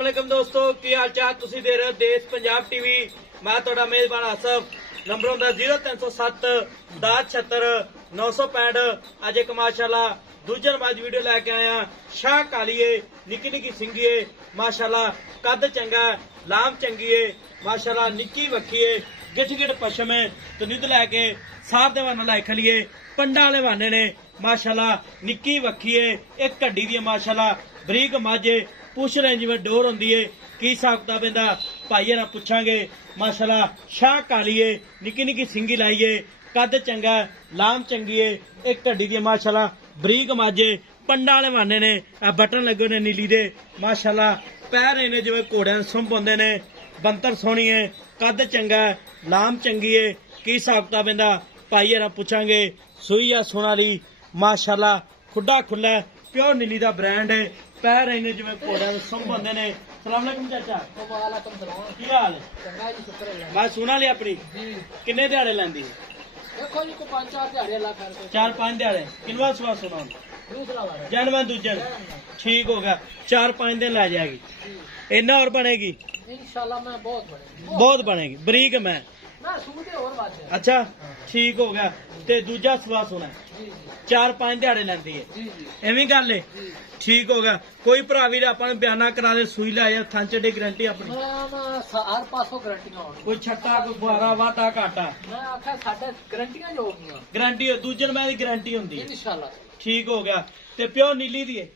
वालेकुम दोस्तों की हाल चाल तुसी दे रहे देश पंजाब टीवी मैं थोड़ा मेजबान आसफ नंबर होंदा 0307 1076 965 अज एक माशाल्लाह दूजे नमाज वीडियो लैके आया शाह कालीए निकी निकी सिंघीए माशाल्लाह कद चंगा लाम चंगी है माशाल्लाह निकी वखी है गिठ गिठ पशम है तो निद लैके साफ दे वाना लाई खलिए पंडा वाले वाने ने माशाल्लाह निकी वखी है एक घड्डी दी माशाल्लाह बरीक माझे पुछ रहे जिवें डोर होंदी है की हिसाब किताब इहदा भाई ना पुछांगे माशाल्लाह शाह कालीए निकी निकी सिंगी लाइए कद चंगा लाम चंगी है एक घड्डी दी माशाल्लाह बरीक माझे पंडा वाले वाने ने बटन लगे ने नीली दे माशाल्लाह पैर इन्हें जिवें घोड़ियां दे सुंभ होंदे ने बंतर सोहनी है कद चंगा लाम चंगी है की हिसाब किताब इहदा भाई ना पुछांगे सूई आ सोनाली माशाल्लाह खुड्डा खुला प्योर नीली दा ब्रांड है पैर इन्हें जिवें घोड़ियां दे सुंभ होंदे ने सलाम अलैकुम चाचा वालेकुम सलाम की हाल है चंगा जी शुक्र है मैं सुना लिया अपनी जी किन्ने दिहाड़े लैंदी देखो जी को 5-4 दिहाड़े ला करके 4-5 दिहाड़े किनवा सुना सुना दूसरा वाला जनवन दूजन ठीक हो गया 4-5 दिन लै जाएगी इन्ना और बनेगी इंशाल्लाह मैं बहुत बनेगी बरीक मैं सूदे और बात है अच्छा ठीक हो गया ते दूजा सवा सुना जी 4-5 दिहाड़े लैंदी है जी जी एवं गल है ठीक हो गया कोई भरा भी अपन बयाना करा दे सुई लाया थां च गारंटी अपनी मैं हर पासों गारंटियां होगी कोई छट्टा कोई फुआरा वाटा घाटा मैं आखा साडे गारंटियां जो होगी गारंटी दूजे मैं गारंटी होंदी है इंशाल्लाह ठीक हो गया ते प्योर नीली दी है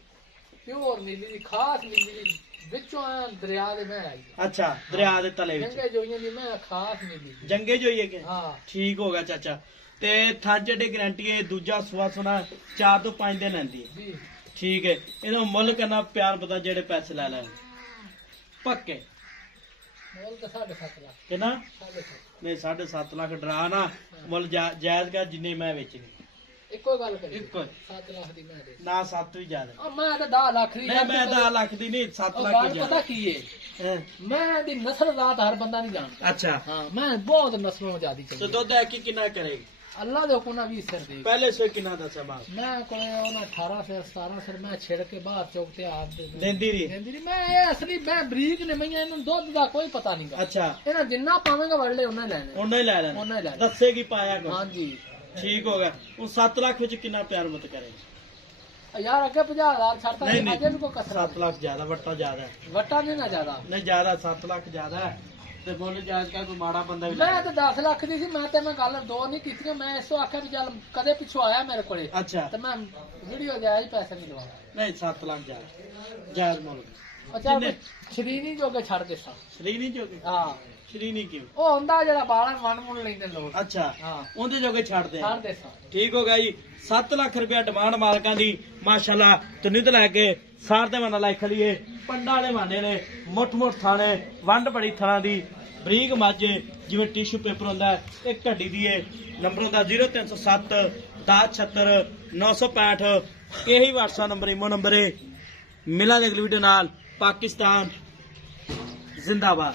प्योर नीली दी खास नीली दी विचों दरिया दे मैं आई अच्छा दरिया दे तले विच जंगे जोइयां दी मैं खास नीली जंगे जो है कि हां ठीक हो गया चाचा ते थां च गारंटी है दूजा सुआ सुना 4 तो 5 दिन लैंदी है जी ठीक है इन्हों मुल करना प्यार पता जेड़े पैसे लै लैन पक्के मोल तो 7.5 लाख कितना 7.5 नहीं 7.5 लाख डरा ना मुल जायज का जिन्नी मैं बेचनी इको गल करी इको 7 लाख दी मैं दे ना 7 भी ज्यादा मैं तो 10 लाख दी नहीं मैं 10 लाख दी नहीं 7 लाख गल की पता ज्यादा की है हैं। मैं दी नस्ल रात हर बंदा नहीं जानता अच्छा हां मैं बहुत नस्लों जादी तो चली दुध है कि कितना करेगी अल्लाह दे हुक्म ना 20 सिर दे पहले से कितना दसा बात मैं कोई ओना 18 सिर 17 सिर मैं छेड़ के बाहर चौक ते आप दे देंदी रही देंदी रही मैं ये असली मैं बरीक ने मैं इन्हू दुध दा कोई पता नहीं गा अच्छा इना जिन्ना पावेंगा वड़ले उन्ना लेने उन्हें ही लै लेना उन्ना ही लेने दसेगी पाया कुछ हां जी ठीक हो गया वो 7 लाख विच कितना प्यार मत करेगा यार अगे 50,000 छड़ता नहीं अजे नहीं को कसरा 7 लाख ज्यादा वट्टा ज्यादा है वट्टा नहीं ना ज्यादा नहीं ज्यादा 7 लाख ज्यादा है ते बोले जायज का कोई माड़ा बंदा भी मैं तो 10 लाख दी सी मैं ते मैं गल दो नहीं कीतियां मैं इसो आख्या भी चल कदे पिछो आया मेरे कोले अच्छा ते मैं वीडियो जायज पैसे नहीं दवा नहीं 7 लाख ज्यादा जायज मोल अच्छा शरीनी जोगे छड़ दे सा श्रीनी जोगे हां श्रीनी क्यों ओ हुंदा जेड़ा बालन मन मुन लेंदे लोग अच्छा हां उनके जोगे छड़ दे छड़ दे सा ठीक हो गया जी 7 लाख रुपया डिमांड मालकां दी माशाल्लाह तुनित लैके सार दे वाना लाई खड़ीए पंडा वाले माने ने मुठ मुठ थाने वंड बड़ी थणा दी बरीक माझे जिवें टिश्यू पेपर होंदा है एक घड्डी दी है नंबर होंदा 0307 1076 965 यही WhatsApp नंबर इमो नंबर है मिलांगे अगली वीडियो नाल पाकिस्तान जिंदाबाद।